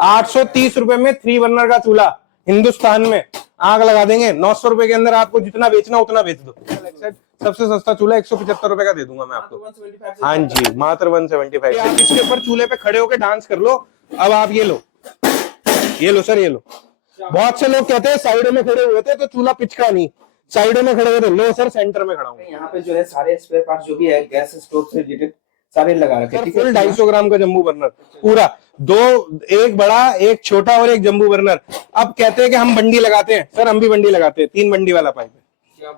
830 रुपए में 3 बर्नर का चूल्हा हिंदुस्तान में आग लगा देंगे। 900 रुपए के अंदर आपको जितना बेचना उतना बेच दो। सबसे सस्ता चूल्हा 175 रुपए का दे दूंगा मैं आपको। हाँ जी, मात्र 175। आप इसके ऊपर चूल्हे पे खड़े होकर डांस कर लो। अब आप ये लो सर, ये लो। बहुत से लोग कहते हैं साइडों में खड़े हुए थे तो चूल्हा पिचका नहीं, साइडों में खड़े हुए थे। लो सर, सेंटर में खड़ा हूँ। यहाँ पे जो है सारे स्पेयर पार्ट्स जो भी है गैस स्टोव से रिलेटेड सारे लगा रखे हैं। फुल 250 ग्राम का जम्बू बर्नर पूरा, एक बड़ा एक छोटा और एक जम्बू बर्नर। अब कहते हैं कि हम बंडी लगाते हैं, सर हम भी बंडी लगाते हैं। 3 बंडी वाला पाइप है,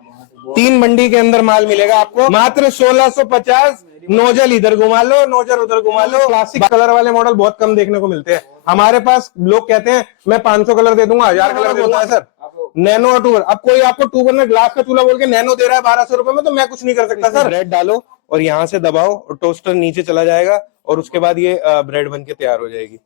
3 बंडी के अंदर माल मिलेगा आपको मात्र 1650। नोजल इधर घुमा लो, नोजल उधर घुमा लो। क्लासिक कलर वाले मॉडल बहुत कम देखने को मिलते हैं हमारे पास। लोग कहते हैं मैं 500 कलर दे दूंगा, 1000 कलर होता है सर। नैनो और 2 अब कोई आपको 2 बर्नर ग्लास का चूल्हा बोल के नैनो दे रहा है 1200 रुपए में, तो मैं कुछ नहीं कर सकता सर। ब्रेड डालो और यहाँ से दबाओ और टोस्टर नीचे चला जाएगा और उसके बाद ये ब्रेड बन के तैयार हो जाएगी।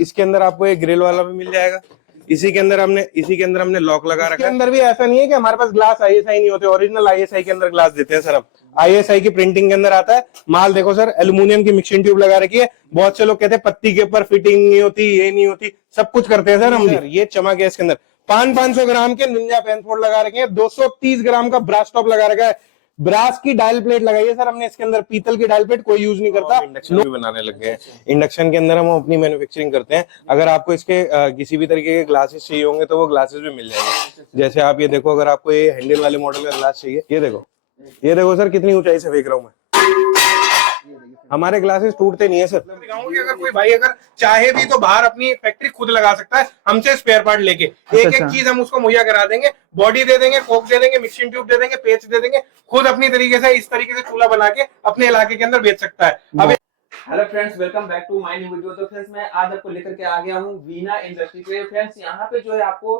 इसके अंदर आपको एक ग्रिल वाला भी मिल जाएगा। इसी के अंदर हमने लॉक लगा रखा है। इसके अंदर भी ऐसा नहीं है कि हमारे पास ग्लास आईएसआई नहीं होते, ओरिजिनल आईएसआई के अंदर ग्लास देते हैं सर हम। आईएसआई की प्रिंटिंग के अंदर आता है माल। देखो सर, एल्यूमिनियम की मिक्सिंग ट्यूब लगा रखी है। बहुत से लोग कहते हैं पत्ती के ऊपर फिटिंग नहीं होती, ये नहीं होती, सब कुछ करते हैं सर हम। ये चमक है इसके अंदर। 500 ग्राम के निंजा पेनफोर्ड लगा रखे हैं। 230 ग्राम का ब्रास टॉप लगा रखा है। ब्रास की डायल प्लेट लगाई है सर हमने इसके अंदर। पीतल की डायल प्लेट कोई यूज नहीं करता। इंडक्शन भी बनाने लग गए हैं। इंडक्शन के अंदर हम अपनी मैन्युफैक्चरिंग करते हैं। अगर आपको इसके किसी भी तरीके के ग्लासेस चाहिए होंगे तो वो ग्लासेस भी मिल जाएंगे। जैसे आप ये देखो, अगर आपको ये हैंडल वाले मॉडल का ग्लास चाहिए, ये देखो सर कितनी ऊंचाई से फेंक रहा हूं मैं। हमारे ग्लासेस टूटते नहीं है सर। अगर कोई भाई अगर चाहे भी तो बाहर अपनी फैक्ट्री खुद लगा सकता है हमसे स्पेयर पार्ट लेके। एक चीज हम उसको मुहैया करा देंगे, बॉडी दे देंगे, कोक दे देंगे, मिक्सिंग ट्यूब दे देंगे, पेच दे देंगे। खुद अपनी तरीके से इस तरीके से चूल्हा बना के अपने इलाके के अंदर बेच सकता है। अब hello friends, welcome back to my new video. तो फ्रेंड्स मैं आज आपको लेकर के आ गया हूँ वीना इंडस्ट्री पे। फ्रेंड्स यहाँ पे जो है आपको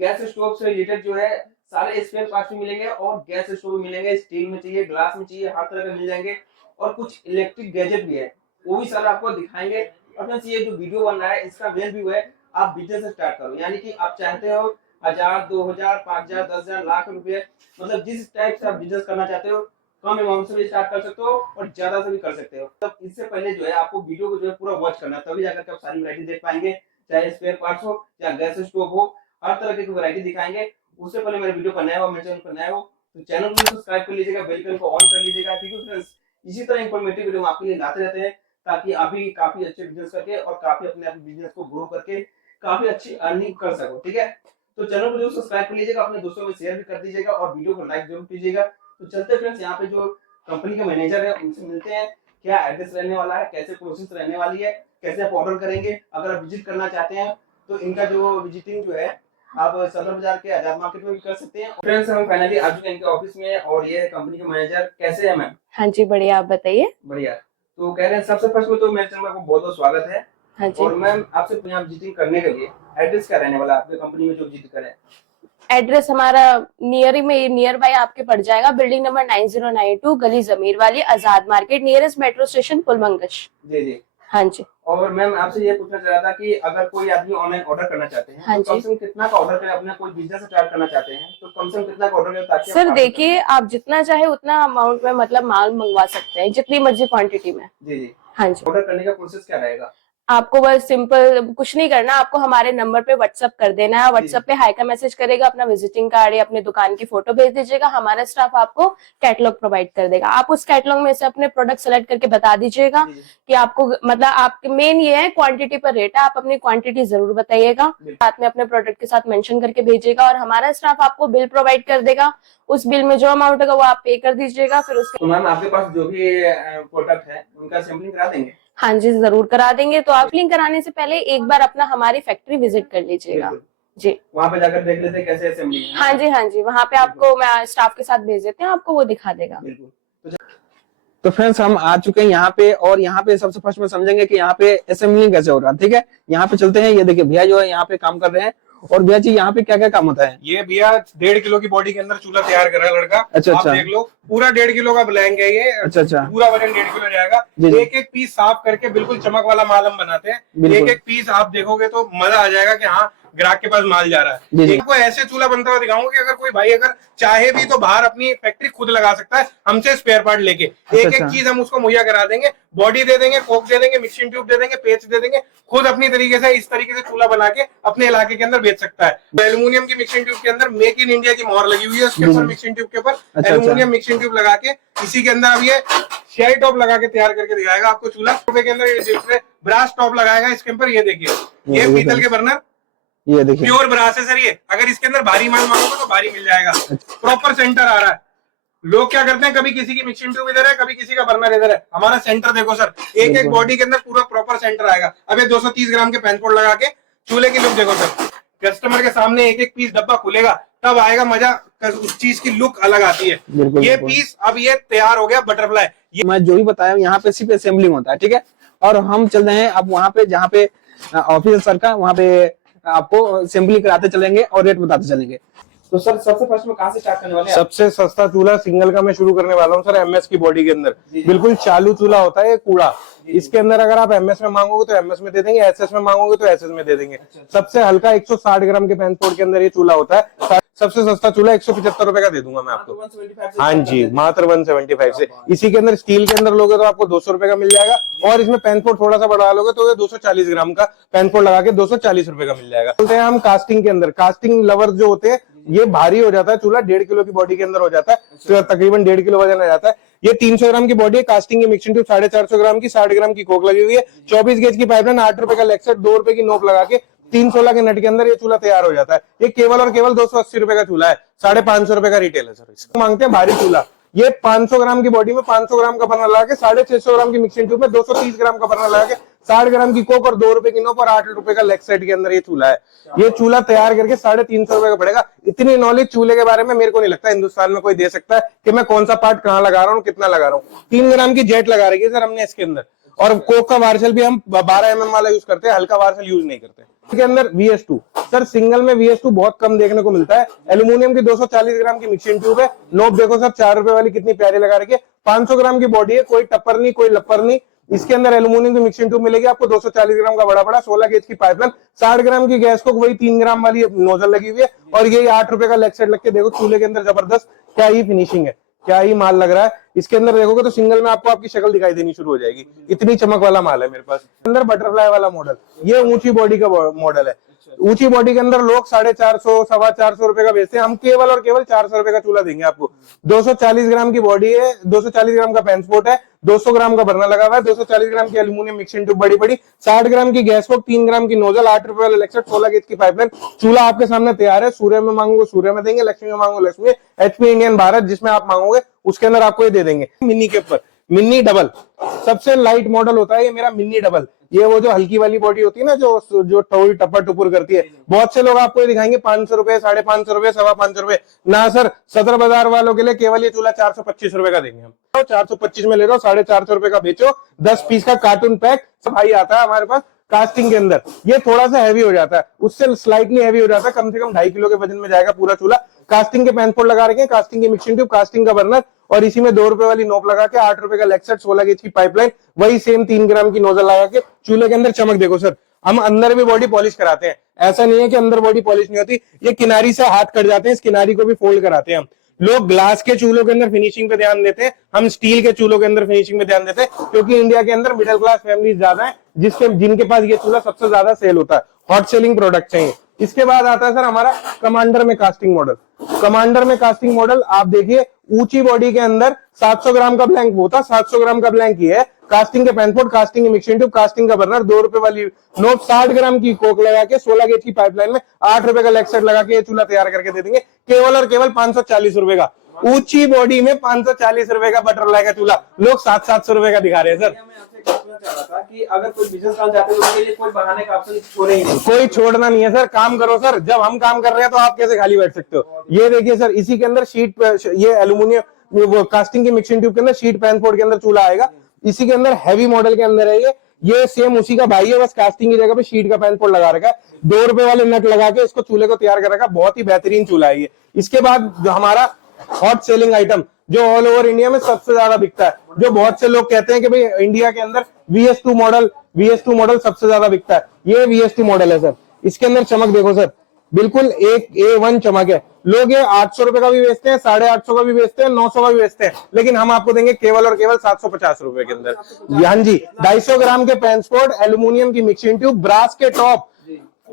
गैस स्टोव से रिलेटेड जो है सारे स्पेयर पार्ट्स भी मिलेंगे और गैस स्टोव भी मिलेंगे। स्टील में चाहिए, ग्लास में चाहिए, हर तरह के मिल जाएंगे। और कुछ इलेक्ट्रिक गैजेट भी है, वो भी सारा आपको दिखाएंगे। और फ्रेंड्स ये जो वीडियो बन रहा है इसका मेन व्यू है आप बिजनेस स्टार्ट करो, यानी कि आप चाहते हो 1000, 2000, 5000, 10,000, लाख रुपए, मतलब जिस टाइप से आप बिजनेस करना चाहते हो कम अमाउंट से भी स्टार्ट कर सकते हो और ज्यादा से भी कर सकते हो। तब इससे पहले जो है आपको वीडियो को जो है पूरा वॉच करना है, तभी जाकर आप सारी वैरायटी देख पाएंगे। चाहे स्पेयर पार्ट्स हो या गैस स्टोव हो, हर तरह की वैरायटी दिखाएंगे। उससे पहले मेरे वीडियो पर नया हो, मेरे चैनल पर नया हो तो चैनल को सब्सक्राइब कर लीजिएगा, बेल आइकन को ऑन कर लीजिएगा। ठीक है फ्रेंड्स, इसी तरह इंफॉर्मेटिव वीडियो हम आपके लिए लाते रहते हैं ताकि आप भी काफी अच्छे बिजनेस करके और काफी अपने बिजनेस को ग्रो करके काफी अच्छी अर्निंग कर सको। ठीक है, तो चैनल को जरूर सब्सक्राइब कर लीजिएगा, अपने दोस्तों में शेयर भी कर दीजिएगा और वीडियो को लाइक जरूर कीजिएगा। तो चलते फ्रेंड्स, यहाँ पे जो कंपनी के मैनेजर है उनसे मिलते हैं। क्या एड्रेस रहने वाला है, कैसे प्रोसेस रहने वाली है, कैसे आप ऑर्डर करेंगे। अगर आप विजिट करना चाहते हैं तो इनका जो विजिटिंग जो है आप सदर बाजार के आजाद मार्केट में भी कर सकते हैं। फ्रेंड्स हम फाइनली आ चुके हैं इनके ऑफिस में और ये है कंपनी के मैनेजर। कैसे हैं मैम? हाँ जी बढ़िया, आप बताइए। बढ़िया। तो कह रहे हैं सबसे फर्स्ट में तो मेरे चैनल में आपको बहुत बहुत स्वागत है। हाँ जी। और मैम आपसे यहाँ विजिटिंग करने के लिए एड्रेस क्या रहने वाला है आपके कंपनी में जो विजिट करें? एड्रेस हमारा नियर बाय आपके पड़ जाएगा, बिल्डिंग नंबर 9092, गली जमीर वाली, आजाद मार्केट, नियरेस्ट मेट्रो स्टेशन पुलमंगश। जी जी। हाँ जी। और मैम आपसे ये पूछना चाह रहा था कि अगर कोई आदमी ऑनलाइन ऑर्डर करना चाहते हैं हाँ तो कम से कम कितना का ऑर्डर करें? अपना कोई बिजनेस स्टार्ट करना चाहते हैं तो कम से कम कितना का ऑर्डर करें ताकि सर देखिए, आप जितना चाहे उतना अमाउंट में मतलब माल मंगवा सकते हैं, जितनी मर्जी क्वांटिटी में। जी जी। हाँ जी। ऑर्डर करने का प्रोसेस क्या रहेगा? आपको बस सिंपल कुछ नहीं करना, आपको हमारे नंबर पे व्हाट्सअप कर देना है। व्हाट्सअप पे हाई का मैसेज करेगा, अपना विजिटिंग कार्ड या अपने दुकान की फोटो भेज दीजिएगा। हमारा स्टाफ आपको कैटलॉग प्रोवाइड कर देगा। आप उस कैटलॉग में से अपने प्रोडक्ट सेलेक्ट करके बता दीजिएगा कि आपको मतलब आपके मेन ये है क्वांटिटी पर रेट है, आप अपनी क्वांटिटी जरूर बताइएगा, साथ में अपने प्रोडक्ट के साथ मेंशन करके भेजिएगा और हमारा स्टाफ आपको बिल प्रोवाइड कर देगा। उस बिल में जो अमाउंट होगा वो आप पे कर दीजिएगा। फिर उसके तो मैम आपके पास जो भी प्रोडक्ट है उनका सैंपलिंग करा देंगे? हाँ जी जरूर करा देंगे। तो आप लिंक कराने से पहले एक बार अपना हमारी फैक्ट्री विजिट कर लीजिएगा जी। वहाँ पे जाकर देख लेते हैं कैसे असेंबली है। हाँ जी, हाँ जी, वहाँ पे आपको मैं स्टाफ के साथ भेज देते हैं, आपको वो दिखा देगा। तो फ्रेंड्स हम आ चुके हैं यहाँ पे और यहाँ पे सबसे फर्स्ट में समझेंगे कि यहाँ पे असेंबलिंग कैसे हो रहा है। ठीक है, यहाँ पे चलते हैं। ये देखिए भैया जो है यहाँ पे काम कर रहे हैं। और भैया जी यहाँ पे क्या क्या काम होता है? ये भैया 1.5 किलो की बॉडी के अंदर चूल्हा तैयार कर रहा है लड़का। अच्छा आप देख लो, पूरा 1.5 किलो का ब्लैंक है ये। अच्छा। पूरा वजन 1.5 किलो जाएगा। एक एक पीस साफ करके बिल्कुल चमक वाला माल हम बनाते हैं। एक एक पीस आप देखोगे तो मजा आ जाएगा कि हाँ ग्राहक के पास माल जा रहा जी, है। जी। इनको ऐसे चूल्हा बनता हुआ दिखाऊंगा कि अगर कोई भाई अगर चाहे भी तो बाहर अपनी फैक्ट्री खुद लगा सकता है हमसे स्पेयर पार्ट लेके। एक एक अच्छा। चीज हम उसको मुहैया करा देंगे, बॉडी दे देंगे, कोक दे देंगे, मिक्सिंग ट्यूब दे देंगे, पेच दे देंगे, खुद अपनी तरीके से इस तरीके से चूल्हा बना के अपने इलाके के अंदर बेच सकता है। एल्यूमिनियम की मिक्सिंग ट्यूब के अंदर मेक इन इंडिया की मोहर लगी हुई है, उसके ऊपर मिक्सिंग ट्यूब के ऊपर अच्छा। एल्यूमिनियम मिक्सिंग ट्यूब लगा के इसी के अंदर अब ये शेल टॉप लगा के तैयार करके दिखाएगा आपको चूल्हा। रुपए के अंदर ये डिस्प्ले ब्रास टॉप लगाएगा इसके ऊपर। ये देखिए ये पीतल के बर्नर ये देखिए प्योर ब्रास है सर। ये अगर इसके अंदर भारी माल मांगोगे तो भारी मिल जाएगा। प्रॉपर सेंटर आ रहा है। लोग क्या करते हैं, कभी किसी की मिक्सिंग ट्यूब इधर है, कभी किसी का बर्नर इधर है। हमारा सेंटर देखो सर, एक एक बॉडी के अंदर पूरा प्रॉपर सेंटर आएगा। अब ये 230 ग्राम के पैनपोर्ट लगा के चूल्हे की लुक देखो सर। कस्टमर के सामने एक एक पीस डब्बा खुलेगा तब आएगा मजा, उस चीज की लुक अलग आती है। बिल्कुल, ये बिल्कुल। पीस अब ये तैयार हो गया बटरफ्लाई। मैं जो भी बताया यहाँ पे सिर्फ असेंबलिंग होता है, ठीक है। और हम चल रहे हैं अब वहाँ पे जहाँ पे ऑफिस है सर का, वहाँ पे आपको असेंबली कराते चलेंगे और रेट बताते चलेंगे। तो सर सबसे फर्स्ट में कहाँ से स्टार्ट करने वाले हैं आप? सबसे सस्ता चूल्हा सिंगल का मैं शुरू करने वाला हूँ सर, एमएस की बॉडी के अंदर। बिल्कुल चालू चूल्हा होता है ये कूड़ा। इसके अंदर अगर आप एमएस में मांगोगे तो एमएस में दे देंगे, एसएस में मांगोगे तो एसएस में दे देंगे। सबसे हल्का 160 ग्राम के पैनपोर्ट के अंदर ये चूल्हा होता है। सबसे सस्ता चूल्हा 175 रुपए का दे दूंगा मैं आपको। 175 से हाँ जी, मात्र 175 से। इसी के अंदर स्टील के अंदर लोगे तो आपको 200 रुपए का मिल जाएगा, और इसमें पैनपोर्ट थोड़ा सा बढ़ा लोगे तो ये 240 ग्राम का पैनपोर्ट लगा के 240 रुपए का मिल जाएगा। बोलते हैं हम कास्टिंग के अंदर। कास्टिंग लवर जो होते हैं ये भारी हो जाता है चूल्हा, 1.5 किलो की बॉडी के अंदर हो जाता है, तो तकरीबन 1.5 किलो वजन आ जाता है। ये 300 ग्राम की बॉडी है। कास्टिंग की मिक्सिंग ट्यूब 450 ग्राम की, 60 ग्राम की कोक लगी हुई है, 24 गेज की पाइपलाइन, 8 रुपए का लेग सेट, 2 रुपए की नोक लगा के 316 के नट के अंदर ये चूल्हा तैयार हो जाता है। ये केवल और केवल 280 रुपए का चूल्हा है, 550 रुपए का रिटेल है सर इसका। मांगते हैं भारी चूल्हा। ये 500 ग्राम की बॉडी में 500 ग्राम का बर्नर लगा के, 650 ग्राम की मिक्सिंग ट्यूब में 230 ग्राम का बर्नर लगा के, 60 ग्राम की कोक और 2 रुपए की नोक और 8 रुपए का लेग सेट के अंदर ये चूल्हा है। ये चूल्हा तैयार करके 350 रुपए का पड़ेगा। इतनी नॉलेज चूल्हे के बारे में मेरे को नहीं लगता हिंदुस्तान में कोई दे सकता है कि मैं कौन सा पार्ट कहाँ लगा रहा हूँ, कितना लगा रहा हूँ। 3 ग्राम की जेट लगा रही है सर हमने इसके अंदर, और कोक का वार्शल भी हम 12 mm वाला यूज करते हैं, हल्का वार्शल यूज नहीं करते। इसके अंदर VS2 सर, सिंगल में VS2 बहुत कम देखने को मिलता है। एल्यूमिनियम की 240 ग्राम की मिक्सिंग ट्यूब है। नोब देखो सर, 4 रुपए वाली कितनी प्यारी लगा रखी है। 500 ग्राम की बॉडी है, कोई टप्पर नहीं, कोई लप्पर नहीं। इसके अंदर एल्यूमिनियम की मिक्सिंग ट्यूब मिलेगी आपको, 240 ग्राम का बड़ा 16 गेज की पाइपलाइन, 60 ग्राम की गैस को वही 3 ग्राम वाली नोजल लगी हुई है, और ये 8 रुपए का लेग सेट लग के देखो चूल्हे के अंदर जबरदस्त क्या ही फिनिशिंग है, क्या ही माल लग रहा है। इसके अंदर देखोगे तो सिंगल में आपको आपकी शक्ल दिखाई देनी शुरू हो जाएगी, इतनी चमक वाला माल है मेरे पास। अंदर बटरफ्लाई वाला मॉडल, ये ऊंची बॉडी का मॉडल है। ऊंची बॉडी के अंदर लोग 450 425 रुपए का बेचते हैं, हम केवल और केवल 400 रुपए का चूल्हा देंगे आपको। 240 ग्राम की बॉडी है, 240 ग्राम का पैनस्पोर्ट है, 200 ग्राम का बर्नर लगा हुआ है, 240 ग्राम की एल्यूमिनियम मिक्सिंग ट्यूब बड़ी 60 ग्राम की गैस को, 3 ग्राम की नोजल, 8 रुपए वाला लेक्सेट, 16 गेज की पाइपलाइन। चूल्हा आपके सामने तैयार है। सूर्य में मांगोगे सूर्य में देंगे, लक्ष्मी में मांगोगे लक्ष्मी, HP इंडियन भारत जिसमें आप मांगोगे उसके अंदर आपको ये दे देंगे। मिनी के ऊपर मिनी डबल सबसे लाइट मॉडल होता है ये मेरा मिनी डबल। ये वो जो हल्की वाली बॉडी होती है ना, जो टोल टप्पर टुपुर करती है। बहुत से लोग आपको ये दिखाएंगे 500 रुपए, 550 रुपए, 525 रुपए। ना सर, सदर बाजार वालों के लिए केवल ये चूल्हा 425 रुपए का देंगे हम। 425 में ले लो, 450 रुपए का बेचो, 10 पीस का कार्टून पैक भाई आता है हमारे पास। कास्टिंग के अंदर ये थोड़ा सा हैवी हो जाता है, उससे स्लाइटली हैवी हो जाता है, कम से कम 2.5 किलो के वजन में जाएगा पूरा चूल्हा। कास्टिंग के पैनपोर्ट लगा रखे हैं, कास्टिंग की मिक्सिंग ट्यूब, कास्टिंग का बर्नर, और इसी में 2 रुपए वाली नोक लगा के, 8 रुपए का लेग सेट, 16 गेज की पाइपलाइन, वही सेम 3 ग्राम की नोजल लगा के। चूल्हे के अंदर चमक देखो सर, हम अंदर भी बॉडी पॉलिश कराते हैं, ऐसा नहीं है कि अंदर बॉडी पॉलिश नहीं होती। ये किनारी से हाथ कट जाते हैं, इस किनारी को भी फोल्ड कराते हैं हम। लोग ग्लास के चूल्हों के अंदर फिनिशिंग पे ध्यान देते हैं, हम स्टील के चूल्हों के अंदर फिनिशिंग पे ध्यान देते हैं, क्योंकि इंडिया के अंदर मिडिल क्लास फैमिलीज ज्यादा है, जिनके पास ये चूल्हा सबसे ज्यादा सेल होता है। हॉट सेलिंग प्रोडक्ट है। इसके बाद आता है सर हमारा कमांडर में कास्टिंग मॉडल। कमांडर में कास्टिंग मॉडल आप देखिए, ऊंची बॉडी के अंदर 700 ग्राम का ब्लैंक होता है, 700 ग्राम का ब्लैंक ही है। कास्टिंग के पैनपोर्ट, कास्टिंग की मिक्सिंग ट्यूब, कास्टिंग का बर्नर, 2 रुपए वाली नोट, 60 ग्राम की कोक लगा के, 16 गेज की पाइपलाइन में 8 रुपए का लेग सेट लगा के ये चूल्हा तैयार करके दे देंगे, केवल और केवल 540 रुपए का। ऊंची बॉडी में 540 रुपए का बटरफ्लाई का चूल्हा लोग 700 रुपए का दिखा रहे हैं सर। मैं आपसे पूछना चाह रहा था कि अगर कोई बिजनेस करना चाहते हैं तो उसके लिए कोई बढ़ाने का ऑप्शन छोड़े ही नहीं, कोई छोड़ना नहीं है सर। काम करो सर, जब हम काम कर रहे हैं तो आप कैसे खाली बैठ सकते हो। ये देखिए सर, इसी के अंदर शीट, ये एल्यूमिनियम वो कास्टिंग की मिक्सिंग ट्यूब के अंदर शीट पैनपोर्ट के अंदर चूल्हा आएगा। इसी के अंदर हैवी मॉडल के अंदर है ये सेम उसी का भाई है, बस कास्टिंग की जगह पे शीट का पैनपोर्ट लगा रखा है। 2 रुपए वाले नट लगा के इसको चूल्हे को तैयार कर रखा, बहुत ही बेहतरीन चूल्हा है ये। इसके बाद जो हमारा हॉट सेलिंग आइटम जो ऑल ओवर इंडिया में सबसे ज्यादा बिकता है, जो बहुत से लोग कहते हैं कि भाई इंडिया के अंदर VS2 मॉडल सबसे ज्यादा बिकता है, ये VS2 मॉडल है सर। इसके अंदर चमक देखो सर, बिल्कुल एक A1 चमक है। लोग ये 800 रुपए का भी बेचते हैं, 850 का भी बेचते हैं, 900 का भी बेचते हैं, लेकिन हम आपको देंगे केवल और केवल 750 रुपए के अंदर। हाँ जी, 250 ग्राम के पेंसपोर्ट, एल्यूमिनियम की मिक्सिंग ट्यूब, ब्रास के टॉप,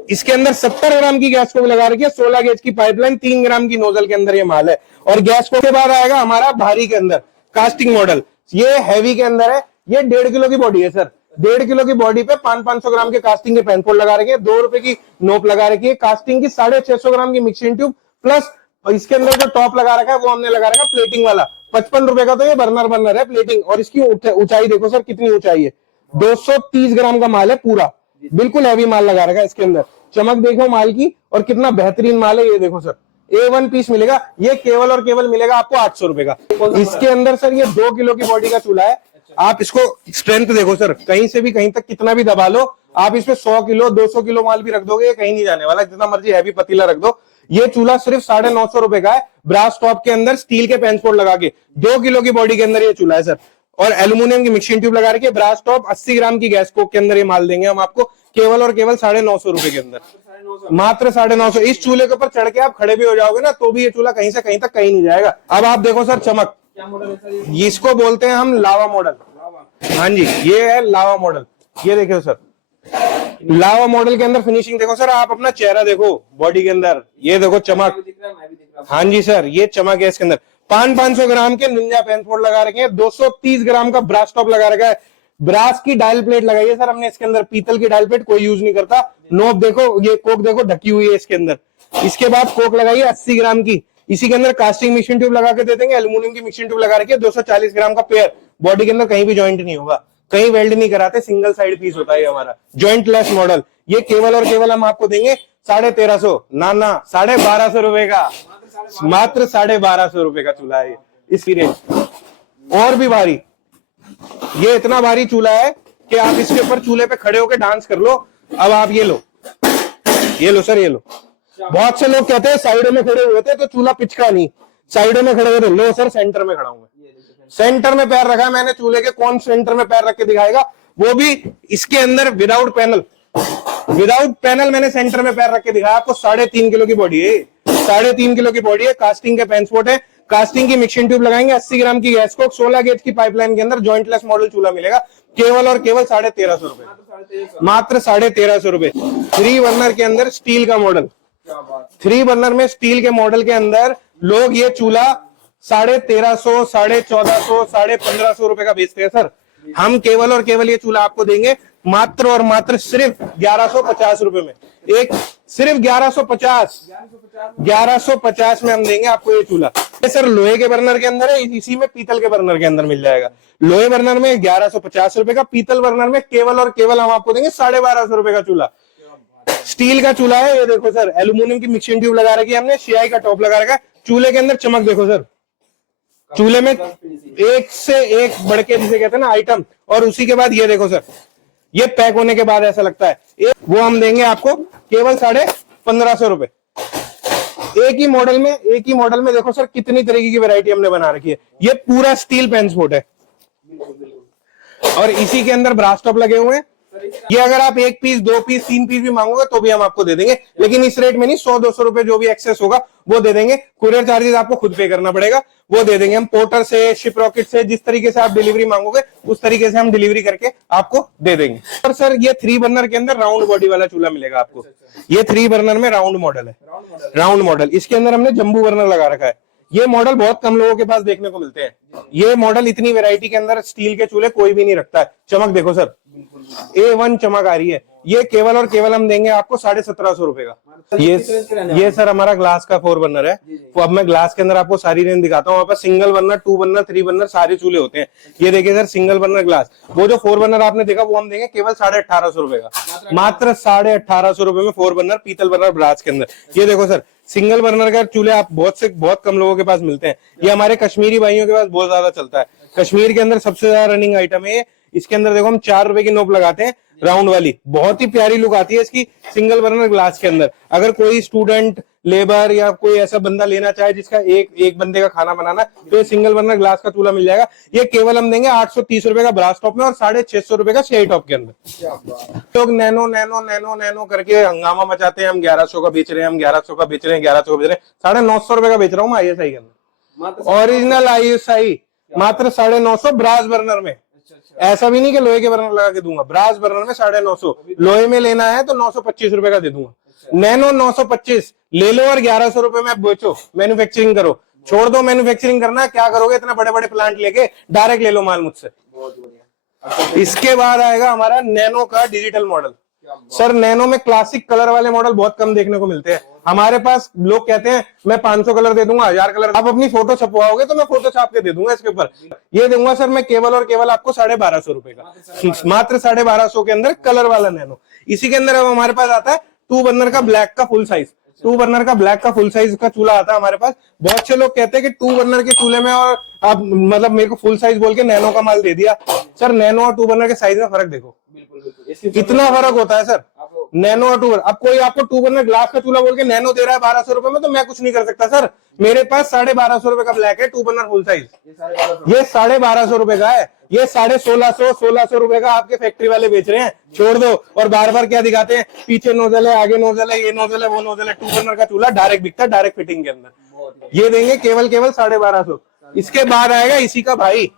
इसके अंदर 70 ग्राम की गैस को लगा रखी है, 16 गेज की पाइपलाइन, 3 ग्राम की नोजल के अंदर ये माल है। और गैस को के बाद आएगा हमारा भारी के अंदर कास्टिंग मॉडल, ये हैवी के अंदर है, ये 1.5 किलो की बॉडी है सर। 1.5 किलो की बॉडी पे 500 ग्राम के कास्टिंग के पेनपोर्ट लगा रखे हैं, 2 रुपए की नोप लगा रखी है, कास्टिंग की 650 ग्राम की मिक्सिंग ट्यूब, प्लस इसके अंदर जो टॉप लगा रखा है वो हमने लगा रखा प्लेटिंग वाला, 55 रुपए का। तो ये बर्नर है प्लेटिंग। और इसकी ऊंचाई देखो सर कितनी ऊंचाई है, 230 ग्राम का माल है पूरा, बिल्कुल हैवी माल लगा रखा है इसके अंदर। चमक देखो माल की, और कितना बेहतरीन माल है ये देखो सर। A1 पीस मिलेगा, ये केवल और केवल मिलेगा आपको 800 रुपए का। इसके अंदर सर ये 2 किलो की बॉडी का चूल्हा है। आप इसको स्ट्रेंथ देखो सर, कहीं से भी कहीं तक कितना भी दबा लो, आप इसमें 100 किलो 200 किलो माल भी रख दोगे, ये कहीं नहीं जाने वाला, जितना मर्जी हैवी पतीला रख दो। ये चूल्हा सिर्फ 950 रुपए का है, ब्रास टॉप के अंदर स्टील के पेंसपोर्ट लगा के, 2 किलो की बॉडी के अंदर ये चूल्हा है सर। और एल्यूमिनियम की मिक्सिंग ट्यूब लगा रखी है, ब्रास टॉप, 80 ग्राम की गैस कोक के अंदर ये माल देंगे हम आपको केवल और केवल 950 रुपए के अंदर, मात्र 950। इस चूल्हे के ऊपर चढ़ के आप खड़े भी हो जाओगे ना, तो भी ये चूल्हा कहीं से कहीं तक कहीं नहीं जाएगा। अब आप देखो सर चमक, क्या मॉडल है सर? इसको बोलते हैं हम लावा मॉडल। हाँ जी, ये है लावा मॉडल। ये देखो सर, लावा मॉडल के अंदर फिनिशिंग देखो सर, आप अपना चेहरा देखो बॉडी के अंदर, ये देखो चमक। दिख रहा है, मैं भी दिख रहा हूं। हाँ जी सर, ये चमक है इसके अंदर। 500 ग्राम के निंजा पेनफोर्ड लगा रखे हैं, 230 ग्राम का ब्रास टॉप लगा रखा है, ब्रास की डायल प्लेट लगाई है सर हमने इसके अंदर, पीतल की डायल प्लेट कोई यूज नहीं करता। नोब देखो, ये कोक देखो ढकी हुई है इसके अंदर। इसके बाद कोक लगाई है 80 ग्राम की, इसी के अंदर कास्टिंग मिक्सिंग ट्यूब लगा के दे देंगे, एल्यूमिनियम की मिक्सिंग ट्यूब लगा रखी है, 240 ग्राम का पेयर, बॉडी के अंदर कहीं भी ज्वाइंट नहीं होगा, कहीं वेल्ड नहीं कराते, सिंगल साइड पीस होता है हमारा ज्वाइंट लेस मॉडल। ये केवल और केवल हम आपको देंगे 1350, ना 1250 रुपए का, मात्र 1250 रुपए का चूल्हा है इसकी रेट। और भी भारी, ये इतना भारी चूल्हा है कि आप इसके ऊपर चूल्हे पे खड़े होकर डांस कर लो। अब आप ये लो सर, ये लो। बहुत से लोग कहते हैं साइडों में खड़े हुए थे तो चूल्हा पिचका नहीं, साइडों में खड़े हुए थे। लो सर, सेंटर में खड़ा हूं मैं, सेंटर में पैर रखा मैंने चूल्हे के। कौन सेंटर में पैर रख के दिखाएगा, वो भी इसके अंदर विदाउट पैनल मैंने सेंटर में पैर रख के दिखाया आपको। 3.5 किलो की बॉडी है, 3.5 किलो की बॉडी है, कास्टिंग के पेंसपोर्ट है, कास्टिंग की मिक्सिंग ट्यूब लगाएंगे, 80 ग्राम की गैस को, 16 गेज की पाइपलाइन के अंदर जॉइंटलेस मॉडल चूल्हा मिलेगा केवल और केवल 1350 रुपए, मात्र 1350 रुपए। 3 बर्नर के अंदर स्टील का मॉडल, 3 बर्नर में स्टील के मॉडल के अंदर लोग ये चूल्हा 1350, 1450, 1550 रुपए का बेचते हैं सर। हम केवल और केवल ये चूल्हा आपको देंगे मात्र और मात्र सिर्फ 1150 रुपए में, एक सिर्फ 1150 में हम देंगे आपको ये चूल्हा। ये सर लोहे के बर्नर के अंदर है, इसी में पीतल के बर्नर के अंदर मिल जाएगा। लोहे बर्नर में 1150 रुपए का, पीतल बर्नर में केवल और केवल हम आपको देंगे 1250 रुपए का चूल्हा। स्टील का चूल्हा है ये देखो सर, एल्यूमिनियम की मिक्सिंग ट्यूब लगा रखी है हमने, CI का टॉप लगा रखा है। चूल्हे के अंदर चमक देखो सर, चूल्हे में एक से एक बढ़ के जिसे कहते हैं ना आइटम। और उसी के बाद ये देखो सर, ये पैक होने के बाद ऐसा लगता है, वो हम देंगे आपको केवल 1550 रुपए। एक ही मॉडल में देखो सर कितनी तरीके की वैरायटी हमने बना रखी है। ये पूरा स्टील पेंसपोर्ट है और इसी के अंदर ब्रास टॉप लगे हुए हैं। ये अगर आप 1 पीस 2 पीस 3 पीस भी मांगोगे तो भी हम आपको दे देंगे, लेकिन इस रेट में नहीं, 100-200 रुपए जो भी एक्सेस होगा वो दे देंगे। कुरियर चार्जेस आपको खुद पे करना पड़ेगा, वो दे देंगे हम। पोर्टर से, शिप रॉकेट से, जिस तरीके से आप डिलीवरी मांगोगे उस तरीके से हम डिलीवरी करके आपको दे देंगे। और सर ये 3 बर्नर के अंदर राउंड बॉडी वाला चूल्हा मिलेगा आपको। ये 3 बर्नर में राउंड मॉडल है, राउंड मॉडल। इसके अंदर हमने जंबू बर्नर लगा रखा है। ये मॉडल बहुत कम लोगों के पास देखने को मिलते हैं। ये मॉडल इतनी वैरायटी के अंदर स्टील के चूल्हे कोई भी नहीं रखता है। चमक देखो सर, A1 चमक आ रही है। ये केवल और केवल हम देंगे आपको 1750 रुपए का। ये सर हमारा ग्लास का 4 बर्नर है। तो अब मैं ग्लास के अंदर आपको सारी रेंज दिखाता हूँ। वहाँ पर सिंगल बर्नर, 2 बर्नर, 3 बर्नर सारे चूल्हे होते हैं। ये देखिए सर, सिंगल बर्नर ग्लास। वो जो 4 बर्नर आपने देखा वो हम देंगे केवल 1850 रुपए का, मात्र 1850 रुपए में 4 बर्नर, पीतल बर्नर ब्रास के अंदर। ये देखो सर, सिंगल बर्नर का चूल्हे आप बहुत कम लोगों के पास मिलते हैं। ये हमारे कश्मीरी भाइयों के पास बहुत ज्यादा चलता है। कश्मीर के अंदर सबसे ज्यादा रनिंग आइटम है इसके अंदर देखो हम 4 रुपए की नोक लगाते हैं, राउंड वाली, बहुत ही प्यारी लुक आती है इसकी सिंगल बर्नर ग्लास के अंदर। अगर कोई स्टूडेंट, लेबर या कोई ऐसा बंदा लेना चाहे जिसका एक बंदे का खाना बनाना, तो ये सिंगल बर्नर ग्लास का चूल्हा मिल जाएगा। ये केवल हम देंगे 830 रुपए का ब्रास टॉप में और 650 रुपए का शेयर टॉप के अंदर। लोग नैनो नैनो नैनो नैनो करके हंगामा मचाते हैं, हम 1100 का बेच रहे हैं, हम 1100 का बेच रहे हैं, 1100 का बेच रहे हैं। 950 रुपए का बेच रहा हूँ मैं ISI के अंदर, ओरिजिनल ISI मात्र 950 ब्रास बर्नर में। ऐसा भी नहीं कि लोहे के बर्नर लगा के दूंगा, ब्रास बर्नर में 950। लोहे में लेना है तो 925 रुपए का दे दूंगा। नैनो 925 ले लो और 1100 रुपए में बेचो, मैन्युफैक्चरिंग करो। छोड़ दो मैन्युफैक्चरिंग करना, क्या करोगे इतने बड़े बड़े प्लांट लेके, डायरेक्ट ले लो माल मुझसे। इसके बाद आएगा हमारा नैनो का डिजिटल मॉडल। सर नैनो में क्लासिक कलर वाले मॉडल बहुत कम देखने को मिलते हैं हमारे पास। लोग कहते हैं मैं 500 कलर दे दूंगा, 1000 कलर। आप अपनी फोटो छपवाओगे तो मैं फोटो छाप के दे दूंगा इसके ऊपर। ये दूंगा सर मैं केवल और केवल आपको 1250 रुपए का, मात्र 1250 के अंदर कलर वाला नैनो। इसी के अंदर अब हमारे पास आता है 2 बर्नर का ब्लैक का फुल साइज। 2 बर्नर का ब्लैक का फुल साइज का चूल्हा आता है हमारे पास। बहुत से लोग कहते हैं कि 2 बर्नर के चूल्हे में और आप मतलब मेरे को फुल साइज बोल के नैनो का माल दे दिया। सर नैनो और 2 बर्नर के साइज में फर्क देखो, कितना फर्क होता है सर। नैनो और 2 बर्नर, अब कोई आपको 2 बर्नर ग्लास का चूल्हा बोल के नैनो दे रहा है 1200 रुपए में, तो मैं कुछ नहीं कर सकता सर। मेरे पास 1250 रुपए का ब्लैक है 2 बर्नर फुल साइज, ये 1250 रुपए का है। ये 1650 रुपए का आपके फैक्ट्री वाले बेच रहे हैं। छोड़ दो। और बार बार क्या दिखाते हैं, पीछे नोजल है, आगे नोजल है, ये नोजल है, वो नोजल है। 2 बर्नर का चूल्हा डायरेक्ट बिकता है, डायरेक्ट फिटिंग के अंदर। ये देंगे केवल 1250। इसके बाद आएगा इसी का भाई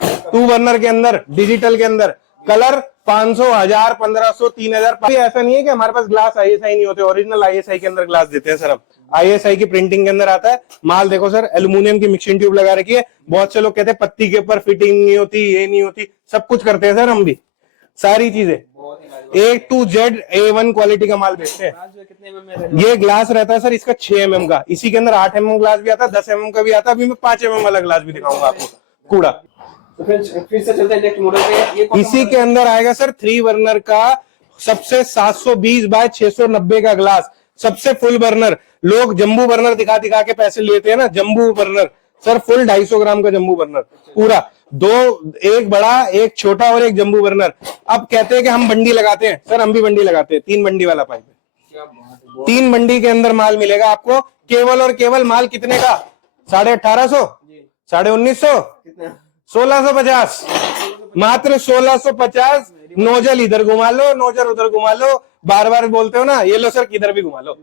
2 बर्नर के अंदर, डिजिटल के अंदर कलर 500, 1000, 1500, 3000। ऐसा नहीं है कि हमारे पास ग्लास ISI नहीं होते, ओरिजिनल ISI के अंदर ग्लास देते हैं सर हम। ISI की प्रिंटिंग के अंदर आता है माल। देखो सर एल्यूमिनियम की मिक्सिंग ट्यूब लगा रखी है। बहुत से लोग कहते हैं पत्ती के ऊपर फिटिंग नहीं होती, ये नहीं होती, सब कुछ करते हैं सर हम भी, सारी चीजें A to Z A1 quality का माल बेचते हैं। ये ग्लास रहता है सर इसका 6 mm का। इसी के अंदर 8 mm ग्लास भी आता है, 10 mm का भी आता है। अभी मैं 5 mm वाला ग्लास भी दिखाऊंगा आपको, कूड़ा। तो फिर से चलते हैं नेक्स्ट मॉडल पे। ये इसी के अंदर आएगा सर 3 बर्नर का सबसे 720 बाय 690 का ग्लास, सबसे फुल बर्नर। लोग जम्बू बर्नर दिखा दिखा के पैसे लेते हैं ना, जम्बू बर्नर सर फुल 250 ग्राम का जम्बू बर्नर पूरा। एक बड़ा, एक छोटा और एक जम्बू बर्नर। अब कहते हैं कि हम बंडी लगाते हैं, सर हम भी बंडी लगाते हैं। 3 बंडी वाला पाइप है। 3 बंडी के अंदर माल मिलेगा आपको केवल और केवल। माल कितने का? 1850, 1950, 1650, मात्र 1650। नोजल इधर घुमा लो, नोजल उधर घुमा लो, बार बार बोलते हो ना, ये लो सर किधर भी घुमा लो।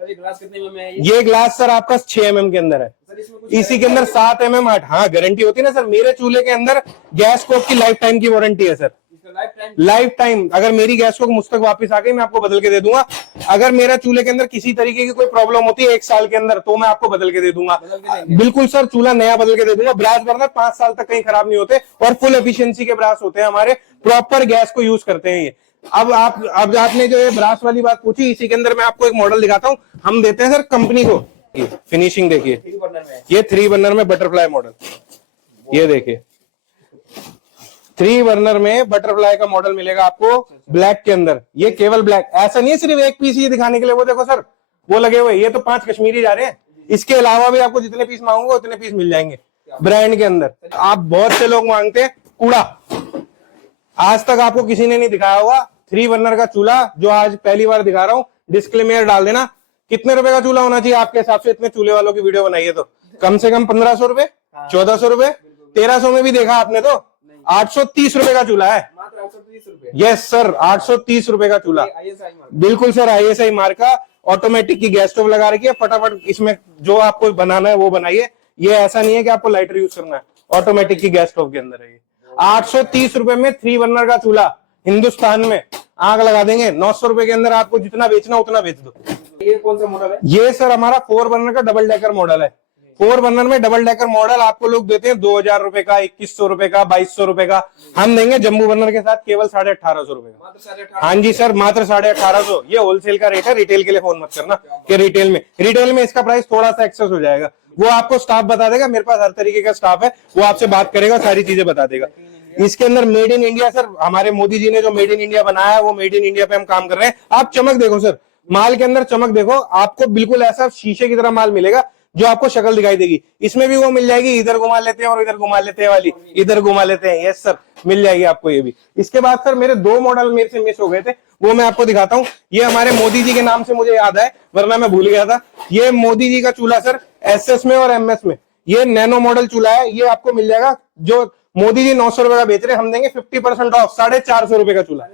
ये ग्लास कितने में है? ये ग्लास सर आपका 6 mm के अंदर है। इसी के अंदर 7 mm 8। हाँ गारंटी होती है ना सर। मेरे चूल्हे के अंदर गैस स्टोव की लाइफ टाइम की वारंटी है सर, लाइफ टाइम। अगर मेरी गैस स्टोव मुझ तक वापस आ गई मैं आपको बदल के दे दूंगा। अगर मेरा चूल्हे के अंदर किसी तरीके की कोई प्रॉब्लम होती है 1 साल के अंदर, तो मैं आपको बदल के दे दूंगा। बिल्कुल सर, चूल्हा नया बदल के दे दूंगा। ब्रास बर्नर 5 साल तक कहीं खराब नहीं होते और फुल एफिशिएंसी के ब्रास होते हैं हमारे, प्रॉपर गैस को यूज करते हैं ये। अब आपने जो ये ब्रास वाली बात पूछी, इसी के अंदर मैं आपको एक मॉडल दिखाता हूँ। हम देते हैं सर कंपनी को, फिनिशिंग देखिए, ये 3 बर्नर में बटरफ्लाई मॉडल, ये देखिए 3 बर्नर में बटरफ्लाई का मॉडल मिलेगा आपको ब्लैक के अंदर। ये केवल ब्लैक, ऐसा नहीं है सिर्फ एक पीस ही दिखाने के लिए। वो देखो सर वो लगे हुए, ये तो 5 कश्मीरी जा रहे हैं। इसके अलावा भी आपको जितने पीस मांगोगे उतने पीस मिल जाएंगे ब्रांड के अंदर। आप बहुत से लोग मांगते हैं कूड़ा, आज तक आपको किसी ने नहीं दिखाया होगा 3 बर्नर का चूल्हा, जो आज पहली बार दिखा रहा हूँ। डिस्क्लेमर डाल देना। कितने रुपए का चूल्हा होना चाहिए आपके हिसाब से? इतने चूल्हे वालों की वीडियो बनाइए तो कम से कम 1500 रुपए, 1400 रुपए, 1300 में भी देखा आपने तो 830 रुपए का चूल्हा है। यस सर, 830 रुपए का चूल्हा, बिल्कुल सर। ISI मार्क का ऑटोमेटिक की गैस स्टोव लगा रखी है। फटाफट इसमें जो आपको बनाना है वो बनाइए। ये ऐसा नहीं है कि आपको लाइटर यूज करना है, ऑटोमेटिक की गैस स्टोव के अंदर है। 830 रुपए में 3 बर्नर का चूल्हा हिंदुस्तान में आग लगा देंगे। 900 रुपए के अंदर आपको जितना बेचना उतना बेच दो। ये कौन सा मॉडल है? ये सर हमारा 4 बर्नर का डबल डेकर मॉडल है। 4 बर्नर में डबल डेकर मॉडल आपको लोग देते हैं 2000 रुपए का, 2100 रुपए का, 2200 रुपए का। हम देंगे जम्बू बर्नर के साथ केवल 1850 रुपए का। हाँ जी सर, मात्र 1850। ये होलसेल का रेट है, रिटेल के लिए फोन मत करना कि रिटेल में इसका प्राइस थोड़ा सा एक्सेस हो जाएगा। वो आपको स्टाफ बता देगा, मेरे पास हर तरीके का स्टाफ है, वो आपसे बात करेगा, सारी चीजें बता देगा। इसके अंदर मेड इन इंडिया सर, हमारे मोदी जी ने जो मेड इन इंडिया बनाया है वो मेड इन इंडिया पे हम काम कर रहे हैं। आप चमक देखो सर, माल के अंदर चमक देखो, आपको बिल्कुल ऐसा शीशे की तरह माल मिलेगा। जो आपको शक्ल दिखाई देगी। इसमें भी वो मिल जाएगी, इधर घुमा लेते हैं और इधर घुमा लेते हैं वाली, इधर घुमा लेते हैं, यस सर मिल जाएगी आपको ये भी। इसके बाद सर मेरे 2 मॉडल मेरे से मिस हो गए थे, वो मैं आपको दिखाता हूँ। ये हमारे मोदी जी के नाम से मुझे याद है, वरना मैं भूल गया था। ये मोदी जी का चूल्हा सर SS में और MS में, ये नैनो मॉडल चूल्हा है। ये आपको मिल जाएगा, जो मोदी जी 900 रुपए का बेच रहे हैं, हम देंगे 50% ऑफ, 450 रुपए का चूल्हा,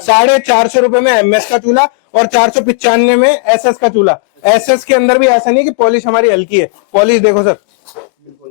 450 रुपए में MS का चूल्हा और 495 में SS का चूल्हा। SS के अंदर भी ऐसा नहीं कि पॉलिश हमारी हल्की है, पॉलिश देखो सर,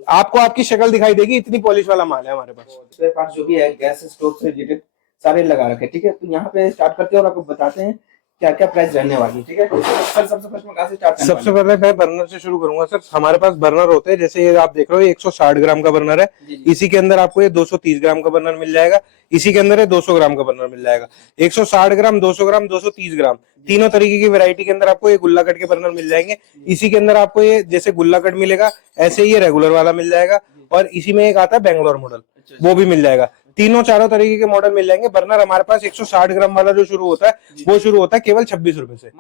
आपको आपकी शक्ल दिखाई देगी, इतनी पॉलिश वाला माल है हमारे पास। स्पेयर पार्ट जो भी है गैस स्टोव से रिलेटेड सारे लगा रखे, ठीक है। तो यहाँ पे स्टार्ट करते हैं और आपको बताते हैं क्या क्या प्राइस रहने वाली है, ठीक है। सर सबसे फर्स्ट में कहाँ से स्टार्ट करना है? सबसे पहले मैं बर्नर से शुरू करूंगा सर। हमारे पास बर्नर होते हैं, जैसे ये आप देख रहे हो, 160 ग्राम का बर्नर है। इसी के अंदर आपको ये 230 ग्राम का बर्नर मिल जाएगा। इसी के अंदर ये 200 ग्राम का बर्नर मिल जाएगा। 160 ग्राम, 200 ग्राम, 230 ग्राम, तीनों तरीके की वैरायटी के अंदर आपको ये गुल्ला कट के बर्नर मिल जाएंगे। इसी के अंदर आपको ये जैसे गुल्ला कट मिलेगा, ऐसे ही ये रेगुलर वाला मिल जाएगा। और इसी में एक आता है बैंगलोर मॉडल, वो भी मिल जाएगा। तीनों चारों तरीके के मॉडल मिल जाएंगे। बर्नर हमारे पास 160 ग्राम वाला जो शुरू होता है, वो शुरू होता है केवल 26 रुपए से,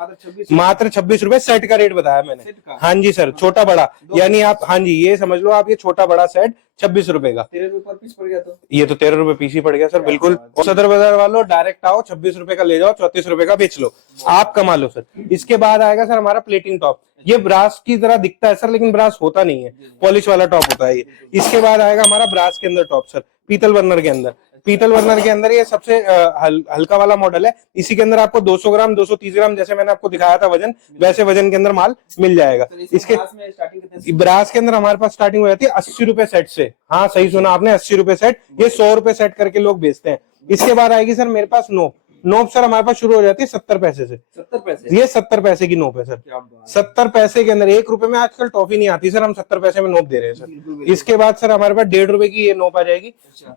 मात्र 26 रुपए। सेट का रेट बताया मैंने, हाँ जी सर, छोटा बड़ा यानी आप, हाँ जी ये समझ लो आप, ये छोटा बड़ा सेट 26 रुपए का। 13 रुपए पर पीस पड़ गया, तो ये तो 13 रुपए पीस ही पड़ गया सर, बिल्कुल। सदर बाजार वालों डायरेक्ट आओ, 26 रुपए का ले जाओ, 34 रुपए का बेच लो, आप कमा लो सर। इसके बाद आएगा सर हमारा प्लेटिंग टॉप। ये ब्रास की तरह दिखता है सर, लेकिन ब्रास होता नहीं है, पॉलिश वाला टॉप होता है ये। इसके बाद आएगा हमारा ब्रास के अंदर टॉप सर, पीतल बर्नर के अंदर। पीतल बर्नर के अंदर ये सबसे हल्का वाला मॉडल है। इसी के अंदर आपको 200 ग्राम, 230 ग्राम, जैसे मैंने आपको दिखाया था वजन, वैसे वजन के अंदर माल मिल जाएगा। इसके ब्रास के अंदर हमारे पास स्टार्टिंग हो जाती है 80 रुपए सेट से। हाँ सही सुना आपने, 80 रुपए सेट। ये 100 रुपए सेट करके लोग बेचते हैं। इसके बाद आएगी सर मेरे पास नोब। नोब सर हमारे पास शुरू हो जाती है 70 पैसे से। 70 पैसे? ये 70 पैसे की नोब है सर। 70 पैसे के अंदर 1 रुपए में आजकल टॉफी नहीं आती सर, हम 70 पैसे में नोब दे रहे हैं सर। इसके बाद सर हमारे पास 1.5 रुपए की ये नोब आ जाएगी,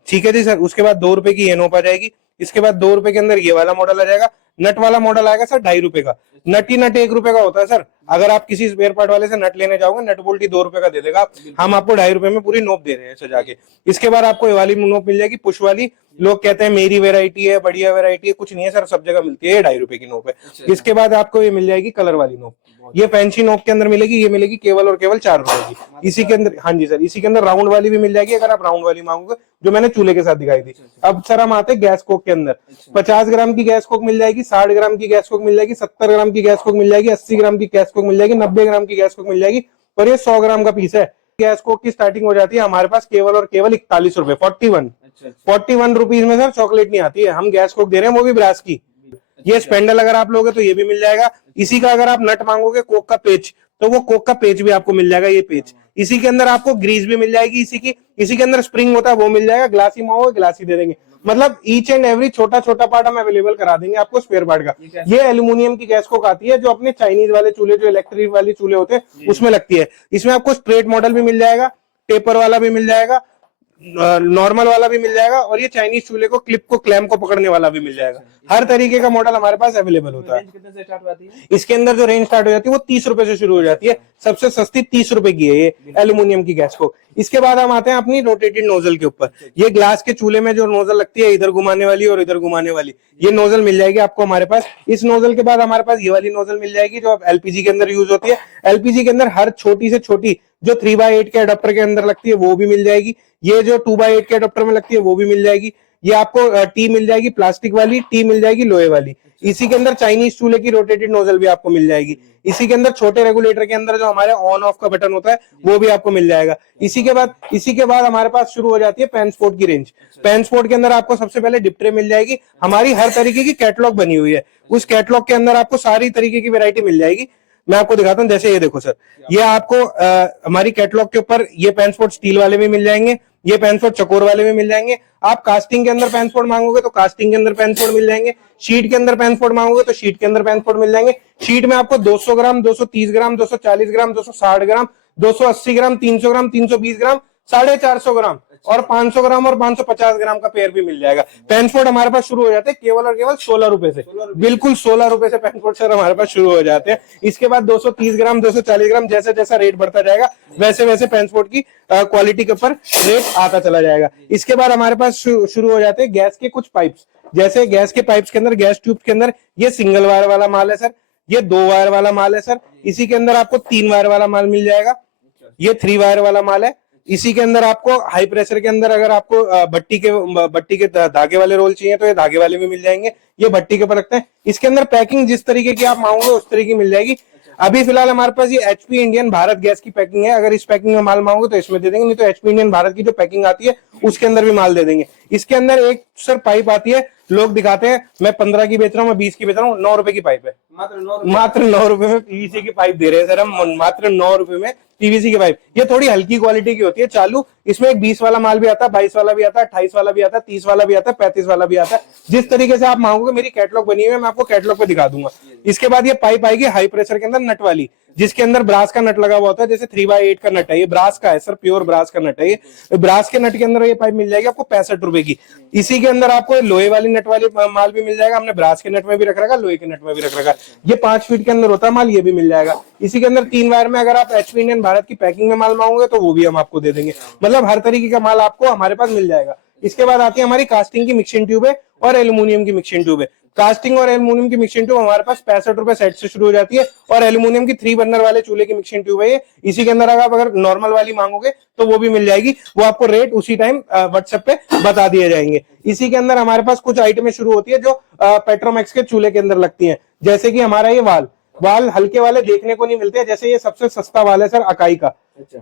ठीक है जी सर। उसके बाद 2 रुपए की ये नोब आ जाएगी। इसके बाद 2 रुपए के अंदर ये वाला मॉडल आ जाएगा। नट वाला मॉडल आएगा सर 2.5 रुपए का। नट ही नट 1 रुपए का होता है सर। अगर आप किसी स्पेयर पार्ट वाले से नट लेने जाओगे, नट बोल्ट ही 2 रुपए का दे देगा, हम आपको 2.5 रुपए में पूरी नोब दे रहे हैं सजा के। इसके बाद आपको ये वाली नोब मिल जाएगी, पुश वाली। लोग कहते हैं मेरी वेरायटी है, बढ़िया वेरायटी है, कुछ नहीं है सर, सब जगह मिलती है। ये 2.5 रुपए की नोब है। इसके बाद आपको ये मिल जाएगी कलर वाली नोब। ये फैंसी नोब के अंदर मिलेगी, ये मिलेगी केवल और केवल 4 रुपए की। इसी के अंदर, हाँ जी सर, इसी के अंदर राउंड वाली भी मिल जाएगी, अगर आप राउंड वाली मांगोगे, जो मैंने चूल्हे के साथ दिखाई थी। अब सर हम आते हैं गैस कोक के अंदर। 50 ग्राम की गैस कोक मिल जाएगी, 60 ग्राम की गैस कोक मिल जाएगी, 70 ग्राम की गैस कोक मिल जाएगी, 80 ग्राम की गैस कोक मिल जाएगी, 90 ग्राम की गैस कोक मिल जाएगी, और ये 100 ग्राम का पीस है। गैस कोक की स्टार्टिंग हो जाती है हमारे पास केवल और केवल 41 रुपए, 41 रुपीज में सर चॉकलेट नहीं आती है। हम गैस कोक दे रहे हैं, वो भी ब्रास की। ये स्पेंडल अगर आप लोगे तो ये भी मिल जाएगा। इसी का अगर आप नट मांगोगे, कोक का पेच, तो वो कोक का पेच भी आपको मिल जाएगा, ये पेच। इसी के अंदर आपको ग्रीस भी मिल जाएगी, इसी के अंदर स्प्रिंग होता है, वो मिल जाएगा। ग्लासी मांगोगे, ग्लासी दे देंगे। मतलब ईच एंड एवरी छोटा छोटा पार्ट हम अवेलेबल करा देंगे आपको स्पेयर पार्ट का। ये एल्यूमिनियम की गैस कोक आती है, जो अपने चाइनीज वाले चूल्हे, जो इलेक्ट्रिक वाले चूल्हे होते हैं, उसमें लगती है। इसमें आपको स्ट्रेट मॉडल भी मिल जाएगा, टेपर वाला भी मिल जाएगा, नॉर्मल वाला भी मिल जाएगा, और ये चाइनीज चूल्हे को क्लिप को क्लैम को पकड़ने वाला भी मिल जाएगा। हर तरीके का मॉडल हमारे पास अवेलेबल होता है। कितने से स्टार्ट होती है? इसके अंदर जो रेंज स्टार्ट हो जाती है वो 30 रुपए से शुरू हो जाती है। सबसे सस्ती 30 रुपए की है ये एल्यूमिनियम की गैस को। इसके बाद हम आते हैं अपनी रोटेटेड नोजल के ऊपर। ये ग्लास के चूल्हे में जो नोजल लगती है, इधर घुमाने वाली और इधर घुमाने वाली, ये नोजल मिल जाएगी आपको हमारे पास। इस नोजल के बाद हमारे पास ये वाली नोजल मिल जाएगी, जो एलपीजी के अंदर यूज होती है। एलपीजी के अंदर हर छोटी से छोटी जो 3x8 के अडोप्टर के अंदर लगती है, वो भी मिल जाएगी। ये जो 2x8 के अडोप्टर में लगती है, वो भी मिल जाएगी। ये आपको टी मिल जाएगी प्लास्टिक वाली, टी मिल जाएगी लोहे वाली। इसी के अंदर चाइनीज चूल्हे की रोटेटेड नोजल भी आपको मिल जाएगी। इसी के अंदर छोटे रेगुलेटर के अंदर जो हमारे ऑन ऑफ का बटन होता है, वो भी आपको मिल जाएगा। इसी के बाद हमारे पास शुरू हो जाती है पैन स्पोर्ट की रेंज। पैन स्पोर्ट के अंदर आपको सबसे पहले डिप ट्रे मिल जाएगी। हमारी हर तरीके की कैटलॉग बनी हुई है, उस कैटलॉग के अंदर आपको सारी तरीके की वैरायटी मिल जाएगी। मैं आपको दिखाता हूँ, जैसे ये देखो सर, ये आपको हमारी कैटलॉग के ऊपर ये पैन स्पोर्ट स्टील वाले भी मिल जाएंगे, ये पैन स्पोर्ट चकोर वाले भी मिल जाएंगे। आप कास्टिंग के अंदर पैन स्पोर्ट मांगोगे तो कास्टिंग के अंदर पैन स्पोर्ट मिल जाएंगे। शीट के अंदर पैन स्पोर्ट मांगोगे तो शीट के अंदर पैन स्पोर्ट मिल जाएंगे। शीट में आपको 200 ग्राम, 230 ग्राम, 240 ग्राम, 260 ग्राम, 280 ग्राम, 300 ग्राम, 320 ग्राम, 450 ग्राम और 500 ग्राम और 550 ग्राम का पेयर भी मिल जाएगा। पैन स्पोर्ट हमारे पास शुरू हो जाते हैं केवल और केवल 16 रुपए से। बिल्कुल 16 रुपए से पैन स्पोर्ट सर हमारे पास शुरू हो जाते हैं। इसके बाद 230 ग्राम, 240 ग्राम, जैसे जैसा रेट बढ़ता जाएगा वैसे वैसे पैन स्पोर्ट की क्वालिटी के ऊपर रेट आता चला जाएगा। इसके बाद हमारे पास शुरू हो जाते हैं गैस के कुछ पाइप्स। जैसे गैस के पाइप्स के अंदर, गैस ट्यूब के अंदर, ये सिंगल वायर वाला माल है सर, ये 2 वायर वाला माल है सर। इसी के अंदर आपको 3 वायर वाला माल मिल जाएगा। ये 3 वायर वाला माल है। इसी के अंदर आपको हाई प्रेशर के अंदर अगर आपको भट्टी के धागे वाले रोल चाहिए तो ये धागे वाले भी मिल जाएंगे, ये भट्टी के ऊपर रखते हैं। इसके अंदर पैकिंग जिस तरीके की आप मांगोगे उस तरीके की मिल जाएगी। अभी फिलहाल हमारे पास ये एचपी इंडियन भारत गैस की पैकिंग है, अगर इस पैकिंग में माल मांगोगे तो इसमें दे देंगे, नहीं तो एचपी इंडियन भारत की जो पैकिंग आती है उसके अंदर भी माल दे देंगे। इसके अंदर एक सर पाइप आती है, लोग दिखाते हैं मैं 15 की बेच रहा हूँ, मैं 20 की बेच रहा हूँ, 9 रुपए की पाइप है, मात्र 9 रुपए में पीवीसी की पाइप दे रहे हैं सर हम, मात्र 9 रुपए में पीवीसी की पाइप। ये थोड़ी हल्की क्वालिटी की होती है चालू, इसमें एक 20 वाला माल भी आता है, 22 वाला भी आता है, 28 वाला भी आता है, 30 वाला भी आता है, 35 वाला भी आता है। जिस तरीके से आप मांगोगे, मेरी कैटलॉग बनी हुई है, मैं आपको कैटलॉग पे दिखा दूंगा। इसके बाद ये पाइप आएगी हाई प्रेशर के अंदर नट वाली, जिसके अंदर ब्रास का नट लगा हुआ होता है, जैसे 3/8 का नट है, ये ब्रास का है सर, प्योर ब्रास का नट है ये। ब्रास के नट के अंदर ये पाइप मिल जाएगी आपको 65 रुपए की। इसी के अंदर आपको लोहे वाली नट वाली माल भी मिल जाएगा, हमने ब्रास के नट में भी रख रखा, लोहे के नट में भी रख रखा। ये 5 फीट के अंदर होता है माल, ये भी मिल जाएगा। इसी के अंदर 3 वायर में अगर आप एचपी इंडियन भारत की पैकिंग में माल मांगोगे तो वो भी हम आपको दे देंगे। मतलब हर तरीके का माल आपको हमारे पास मिल जाएगा। इसके बाद आती है हमारी कास्टिंग की मिक्सिंग ट्यूब है और एल्यूमिनियम की मिक्सिंग ट्यूब है। कास्टिंग और एल्यूमिनियम की मिक्सिंग ट्यूब हमारे पास 65 रुपए सेट से शुरू हो जाती है, और एल्यूमिनियम की 3 बर्नर वाले चूल्हे की मिक्सिंग ट्यूब है ये। इसी के अंदर आप अगर नॉर्मल वाली मांगोगे तो वो भी मिल जाएगी, वो आपको रेट उसी टाइम व्हाट्सएप पे बता दिए जाएंगे। इसी के अंदर हमारे पास कुछ आइटमें शुरू होती है जो पेट्रोमैक्स के चूल्हे के अंदर लगती है, जैसे कि हमारा ये वाल हल्के वाले देखने को नहीं मिलते हैं। जैसे ये सबसे सस्ता वाल है सर अकाई का,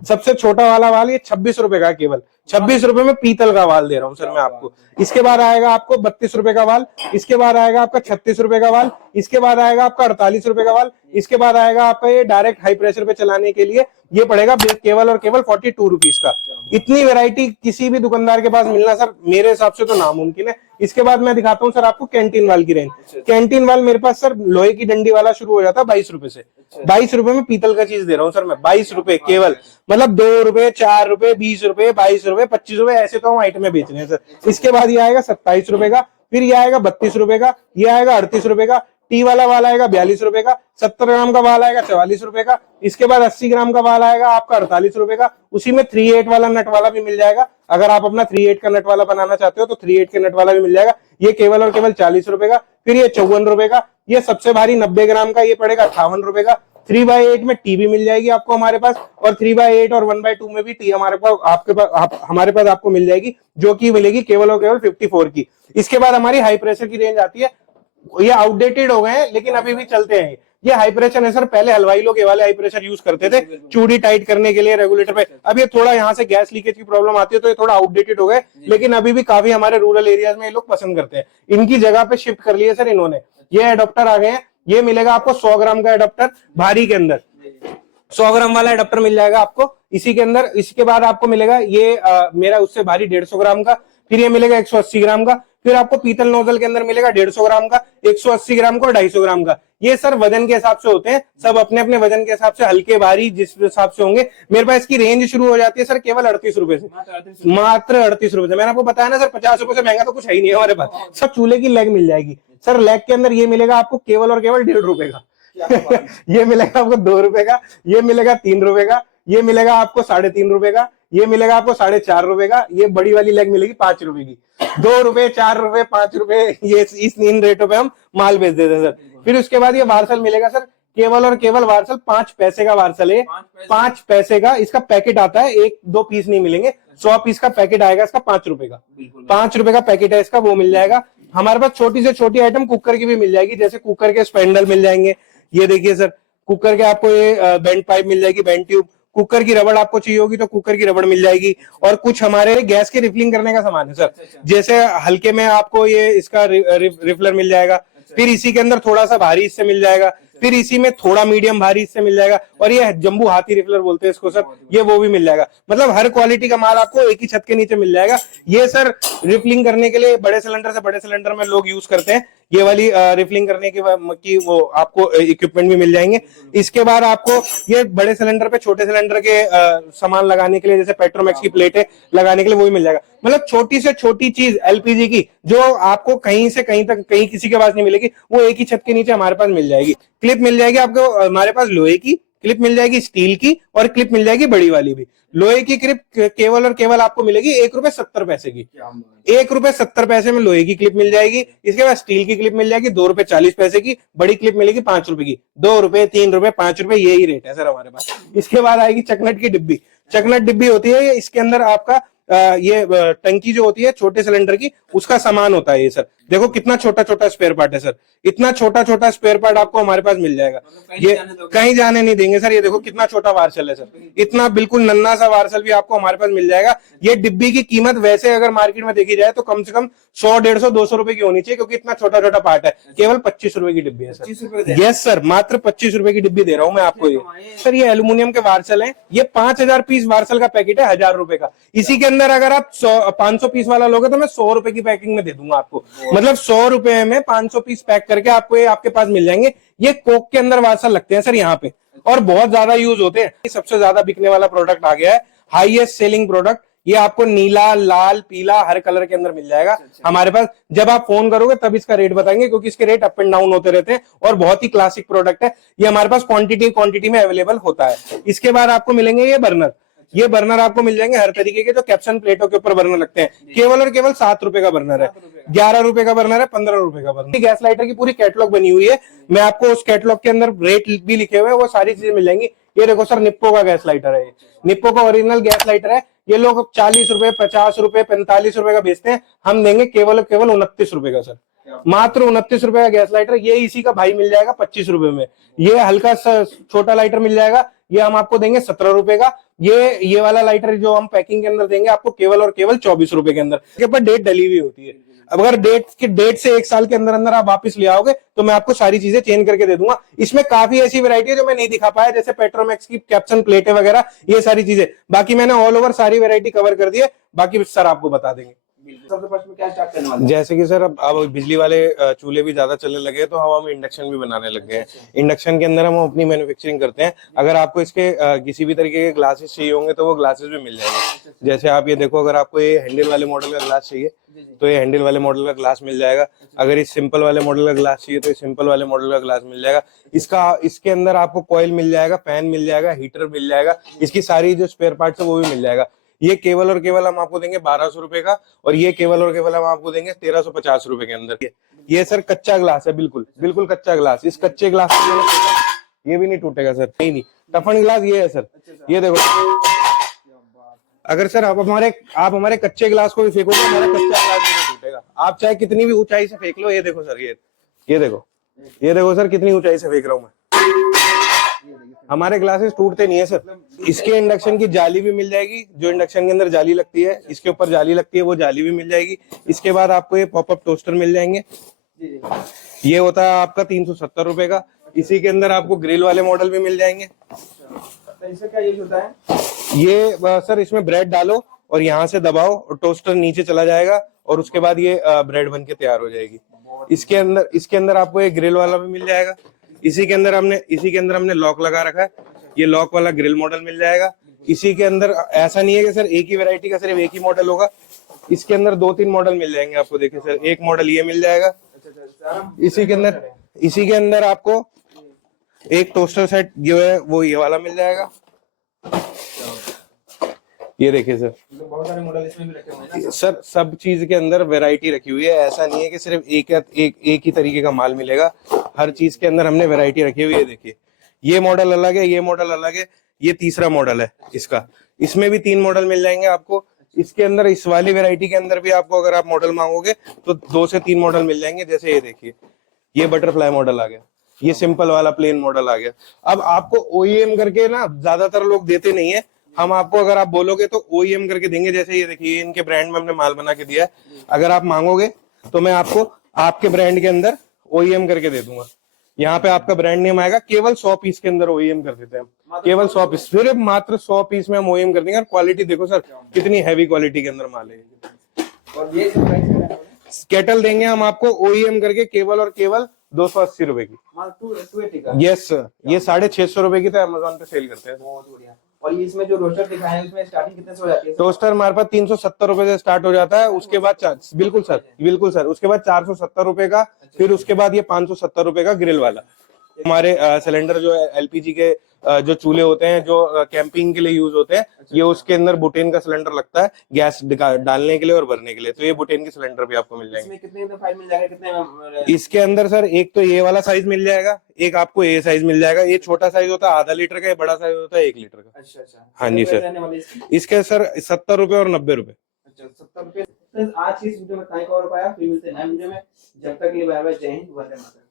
सबसे छोटा वाला वाल ये 26 रुपए का, केवल 26 रुपए में पीतल का वाल दे रहा हूँ सर मैं आपको। इसके बाद आएगा आपको 32 रुपए का वाल, इसके बाद आएगा आपका 36 रुपए का वाल, इसके बाद आएगा आपका 48 रुपए का वाल, इसके बाद आएगा आपका ये डायरेक्ट हाई प्रेशर पे चलाने के लिए ये पड़ेगा केवल और केवल 42 रुपीज का। इतनी वैरायटी किसी भी दुकानदार के पास मिलना सर मेरे हिसाब से तो नामुमकिन है। इसके बाद मैं दिखाता हूँ सर आपको कैंटीन वाल की रेंज। कैंटीन वाल मेरे पास सर लोहे की डंडी वाला शुरू हो जाता है 22 रुपए से। 22 रुपए में पीतल का चीज दे रहा हूँ सर मैं, 22 रुपए केवल, मतलब 2 रुपए, 4 रुपए, 20 रुपए, 22 रुपए, 25 रुपए, ऐसे तो हम आइटमें बेच रहे हैं सर। इसके बाद ये आएगा 27 रुपए का, फिर ये आएगा 32 रुपए का, ये आएगा 38 रुपए का, टी वाला वाल आएगा 42 रुपए का, 70 ग्राम का वाल आएगा 44 रुपए का, इसके बाद 80 ग्राम का वाल आएगा आपका 48 रुपए का। उसी में 3/8 वाला नट वाला भी मिल जाएगा, अगर आप अपना 3/8 का नट वाला बनाना चाहते हो तो 3/8 के नट वाला भी मिल जाएगा, ये केवल और केवल 40 रुपए का। फिर ये 54 रुपए का, ये सबसे भारी 90 ग्राम का, ये पड़ेगा 58 रुपए का। 3/8 में टी भी मिल जाएगी आपको हमारे पास, और 3/8 और 1/2 में भी टी हमारे पास हमारे पास आपको मिल जाएगी, जो की मिलेगी केवल और केवल 54 की। इसके बाद हमारी हाई प्रेशर की रेंज आती है, ये आउटडेटेड हो गए हैं लेकिन अभी भी चलते हैं। ये हाई प्रेशर है सर, पहले हलवाई लोग ये वाले हाई प्रेशर यूज करते थे चूड़ी टाइट करने के लिए रेगुलेटर पे। अब ये थोड़ा यहाँ से गैस लीकेज की प्रॉब्लम आती है तो ये थोड़ा आउटडेटेड हो गए, लेकिन अभी भी काफी हमारे रूरल एरियाज में ये लोग पसंद करते हैं। इनकी जगह पे शिफ्ट कर लिए सर इन्होंने, ये एडोप्टर आ गए हैं। ये मिलेगा आपको 100 ग्राम का एडोप्टर भारी के अंदर, 100 ग्राम वाला एडोप्टर मिल जाएगा आपको इसी के अंदर। इसके बाद आपको मिलेगा ये मेरा उससे भारी 150 ग्राम का, फिर ये मिलेगा 180 ग्राम का, फिर आपको पीतल नोजल के अंदर मिलेगा 150 ग्राम का, 180 ग्राम का और 250 ग्राम का। ये सर वजन के हिसाब से होते हैं, सब अपने अपने वजन के हिसाब से, हल्के भारी जिस हिसाब से होंगे। मेरे पास इसकी रेंज शुरू हो जाती है सर केवल 38 रुपए से, मात्र 38 रुपए से। मैंने आपको बताया ना सर 50 रुपए से महंगा तो कुछ है ही नहीं हमारे पास। सब चूल्हे की लेग मिल जाएगी सर, लेग के अंदर ये मिलेगा आपको केवल और केवल 1.5 रुपए का ये मिलेगा आपको 2 रुपए का, ये मिलेगा 3 रुपए का, ये मिलेगा आपको 3.5 रुपए का, ये मिलेगा आपको 4.5 रुपए का, ये बड़ी वाली लेग मिलेगी 5 रुपए की। 2 रुपए, 4 रुपए, 5 रुपए, ये इन रेटों पे हम माल बेच देते हैं सर। फिर उसके बाद ये वार्सल मिलेगा सर, केवल और केवल वार्सल 5 पैसे का वार्सल है, 5 पैसे का इसका पैकेट आता है, 1-2 पीस नहीं मिलेंगे, 100 पीस का पैकेट आएगा इसका 5 रुपए का, 5 रुपए का पैकेट है इसका, वो मिल जाएगा। हमारे पास छोटी से छोटी आइटम कुकर की भी मिल जाएगी, जैसे कुकर के स्पैंडल मिल जाएंगे। ये देखिए सर, कुकर के आपको ये बेंड पाइप मिल जाएगी, बेंड ट्यूब। कुकर की रबड़ आपको चाहिए होगी तो कुकर की रबड़ मिल जाएगी। और कुछ हमारे गैस के रिफिलिंग करने का सामान है सर, जैसे हल्के में आपको ये इसका रिफिलर मिल जाएगा, फिर इसी के अंदर थोड़ा सा भारी इससे मिल जाएगा, फिर इसी में थोड़ा मीडियम भारी इससे मिल जाएगा, और ये जंबू हाथी रिफिलर बोलते हैं इसको सर, ये वो भी मिल जाएगा। मतलब हर क्वालिटी का माल आपको एक ही छत के नीचे मिल जाएगा। ये सर रिफिलिंग करने के लिए बड़े सिलेंडर से बड़े सिलेंडर में लोग यूज करते हैं, ये वाली रिफिलिंग करने की वो आपको इक्विपमेंट भी मिल जाएंगे। इसके बाद आपको ये बड़े सिलेंडर पे छोटे सिलेंडर के सामान लगाने के लिए, जैसे पेट्रोमैक्स की प्लेटें लगाने के लिए, वो भी मिल जाएगा। मतलब छोटी से छोटी चीज एलपीजी की जो आपको कहीं से कहीं तक कहीं किसी के पास नहीं मिलेगी, वो एक ही छत के नीचे हमारे पास मिल जाएगी। क्लिप मिल जाएगी आपको हमारे पास लोहे की, क्लिप मिल जाएगी स्टील की और क्लिप मिल जाएगी बड़ी वाली भी। लोहे की क्लिप केवल और केवल आपको मिलेगी ₹1.70 की। ₹1.70 में लोहे की क्लिप मिल जाएगी। इसके बाद स्टील की क्लिप मिल जाएगी ₹2.40 की। बड़ी क्लिप मिलेगी ₹5 की। ₹2, ₹3, ₹5 यही रेट है सर हमारे पास। इसके बाद आएगी चकनट की डिब्बी। चकनट डिब्बी होती है, इसके अंदर आपका ये टंकी जो होती है छोटे सिलेंडर की, उसका सामान होता है ये सर। देखो कितना छोटा छोटा स्पेयर पार्ट है सर। इतना छोटा छोटा स्पेयर पार्ट आपको हमारे पास मिल जाएगा। ये कहीं जाने नहीं देंगे सर। ये देखो कितना छोटा वार्सल है सर। इतना बिल्कुल नन्ना सा वार्सल भी आपको हमारे पास मिल जाएगा। ये डिब्बी की कीमत वैसे अगर मार्केट में देखी जाए तो कम से कम 100, 150, 200 रुपए की होनी चाहिए, क्योंकि इतना छोटा छोटा पार्ट है। केवल ₹25 की डिब्बी है सर। यस सर, मात्र ₹25 की डिब्बी दे रहा हूँ मैं आपको ये। सर ये एल्यूमिनियम के वार्सल है। ये 5000 पीस वार्सल का पैकेट है, ₹1000 का। इसी के अंदर अगर आप 500 पीस वाला लोगे तो मैं ₹100 की पैकिंग में दे दूंगा आपको। मतलब ₹100 में 500 पीस पैक करके आपको ये आपके पास मिल जाएंगे। ये कोक के अंदर वार्सल लगते हैं सर यहाँ पे, और बहुत ज्यादा यूज होते हैं। सबसे ज्यादा बिकने वाला प्रोडक्ट आ गया है, हाईएस्ट सेलिंग प्रोडक्ट। ये आपको नीला, लाल, पीला हर कलर के अंदर मिल जाएगा हमारे पास। जब आप फोन करोगे तब इसका रेट बताएंगे, क्योंकि इसके रेट अप एंड डाउन होते रहते हैं, और बहुत ही क्लासिक प्रोडक्ट है। ये हमारे पास क्वांटिटी में अवेलेबल होता है। इसके बाद आपको मिलेंगे ये बर्नर। ये बर्नर आपको मिल जाएंगे हर तरीके के, जो कैप्सन प्लेटों के ऊपर बर्नर लगते हैं। केवल और केवल ₹7 का बर्नर है, ₹11 का बर्नर है, ₹15 का बर्नर। गैस लाइटर की पूरी कैटलॉग बनी हुई है। मैं आपको उस कैटलॉग के अंदर रेट भी लिखे हुए हैं, वो सारी चीजें मिल जाएंगी। ये देखो सर, निप्पो का गैस लाइटर है। निप्पो का ओरिजिनल गैस लाइटर है। ये लोग ₹40, ₹50, ₹45 का बेचते हैं। हम देंगे केवल केवल ₹29 का सर। मात्र ₹29 का गैस लाइटर। ये इसी का भाई मिल जाएगा ₹25 में। ये हल्का सा छोटा लाइटर मिल जाएगा, ये हम आपको देंगे ₹17 का। ये वाला लाइटर जो हम पैकिंग के अंदर देंगे आपको केवल और केवल ₹24 के अंदर। के ऊपर डेट डली हुई होती है। अब अगर डेट से 1 साल के अंदर अंदर आप वापस ले आओगे तो मैं आपको सारी चीजें चेंज करके दे दूंगा। इसमें काफी ऐसी वैरायटी है जो मैं नहीं दिखा पाया, जैसे पेट्रोमैक्स की कैप्सन प्लेटें वगैरह, ये सारी चीजें। बाकी मैंने ऑल ओवर सारी वैरायटी कवर कर दी है। बाकी सर आपको बता देंगे। सबसे फर्स्ट में क्या स्टार्ट करने वाले हैं? जैसे कि सर अब बिजली वाले चूल्हे भी ज्यादा चलने लगे हैं, तो हम इंडक्शन भी बनाने लग गए हैं। इंडक्शन के अंदर हम अपनी मैन्युफैक्चरिंग करते हैं। अगर आपको इसके किसी भी तरीके के ग्लासेस चाहिए होंगे तो वो ग्लासेस भी मिल जाएंगे। जैसे आप ये देखो, अगर आपको ये हैंडल वाले मॉडल का ग्लास चाहिए तो ये हैंडल वाले मॉडल का ग्लास मिल जाएगा। अगर इस सिंपल वाले मॉडल का ग्लास चाहिए तो सिंपल वाले मॉडल का ग्लास मिल जाएगा। इसके अंदर आपको कॉइल मिल जाएगा, फैन मिल जाएगा, हीटर मिल जाएगा। इसकी सारी जो स्पेयर पार्ट्स है वो भी मिल जाएगा। ये केवल और केवल हम आपको देंगे ₹1200 का, और ये केवल और केवल हम आपको देंगे ₹1350 के अंदर। ये सर कच्चा ग्लास है, बिल्कुल बिल्कुल कच्चा ग्लास। इस कच्चे ग्लास को मैंने सोचा ये भी नहीं टूटेगा सर। नहीं, टफन ग्लास ये है सर। ये देखो, अगर सर आप हमारे कच्चे ग्लास को भी फेंकोगे, हमारा कच्चा ग्लास भी नहीं टूटेगा। आप चाहे कितनी भी ऊंचाई से फेंक लो। ये देखो सर, ये देखो सर, कितनी ऊंचाई से फेंक रहा हूं मैं। हमारे ग्लासेस टूटते नहीं है सर। इसके इंडक्शन की जाली भी मिल जाएगी, जो इंडक्शन के अंदर जाली लगती है, इसके ऊपर जाली लगती है, वो जाली भी मिल जाएगी। इसके बाद आपको ये पॉपअप टोस्टर मिल जाएंगे। ये होता है आपका ₹370 का। इसी के अंदर आपको ग्रिल वाले मॉडल भी मिल जाएंगे। इसका क्या यूज होता है? ये सर, इसमें ब्रेड डालो और यहाँ से दबाओ और टोस्टर नीचे चला जाएगा, और उसके बाद ये ब्रेड बन के तैयार हो जाएगी। इसके अंदर आपको एक ग्रिल वाला भी मिल जाएगा। इसी के अंदर हमने लॉक लगा रखा है। ये लॉक वाला ग्रिल मॉडल मिल जाएगा। इसी के अंदर ऐसा नहीं है कि सर एक ही वैरायटी का सिर्फ एक ही मॉडल होगा। इसके अंदर 2-3 मॉडल मिल जाएंगे आपको। देखिए सर, एक मॉडल ये मिल जाएगा। इसी के अंदर आपको एक टोस्टर सेट जो है वो ये वाला मिल जाएगा। ये देखिए सर, बहुत सारे मॉडल इसमें भी रखे हुए हैं ना सर। सब चीज के अंदर वैरायटी रखी हुई है। ऐसा नहीं है कि सिर्फ एक ही तरीके का माल मिलेगा। हर चीज के अंदर हमने वैरायटी रखी हुई है। देखिए, ये मॉडल अलग है, ये मॉडल अलग है, ये तीसरा मॉडल है इसका। इसमें भी 3 मॉडल मिल जाएंगे आपको। इसके अंदर, इस वाली वैरायटी के अंदर भी आपको अगर आप मॉडल मांगोगे तो 2 से 3 मॉडल मिल जाएंगे। जैसे ये देखिए, ये बटरफ्लाई मॉडल आ गया, ये सिंपल वाला प्लेन मॉडल आ गया। अब आपको OEM करके ना ज्यादातर लोग देते नहीं है। हम आपको, अगर आप बोलोगे तो OEM करके देंगे। जैसे ये देखिए, इनके ब्रांड में हमने माल बना के दिया है। अगर आप मांगोगे तो मैं आपको आपके ब्रांड के अंदर OEM करके दे दूंगा। यहाँ पे आपका ब्रांड नेम आएगा। केवल 100 पीस के अंदर OEM कर देते हैं हम। केवल 100 पीस, सिर्फ मात्र 100 पीस में हम OEM कर देंगे। और क्वालिटी देखो सर, कितनी हैवी क्वालिटी के अंदर माल है। और ये सब प्राइस क्या है? केटल देंगे हम आपको OEM करके केवल और केवल ₹280 की। माल 280 का। यस सर, ये ₹650 की तो अमेज़न पे सेल करते हैं। बहुत बढ़िया। और ये इसमें जो रोस्टर दिखाए हैं उसमें स्टार्टिंग कितने से हो जाती है? टोस्टर हमारे पास ₹370 से स्टार्ट हो जाता है। उसके बाद बिल्कुल सर, उसके बाद ₹470 का, फिर उसके बाद ये ₹570 का ग्रिल वाला। हमारे सिलेंडर जो है एलपीजी के जो चूल्हे होते हैं जो कैंपिंग के लिए यूज होते हैं, ये उसके अंदर बुटेन का सिलेंडर लगता है गैस डालने के लिए और भरने के लिए, तो ये बुटेन के सिलेंडर भी आपको मिल जाएंगे। इसमें कितने फाइल मिल जाएगा, कितने इसके अंदर सर एक तो ये वाला साइज मिल जाएगा, एक आपको ए साइज मिल जाएगा। ये छोटा साइज होता है 0.5 लीटर का, ये बड़ा साइज होता है 1 लीटर का। अच्छा अच्छा। हाँ जी कितने सर। रहने वाले इसके? इसके सर 70 रुपए और 90 रुपए। अच्छा 70 रुपए। आज की इस वीडियो में कवर हो पाया, फिर मिलते हैं नए वीडियो में। जब तक के लिए बाय बाय, जय हिंद, वंदे मातरम।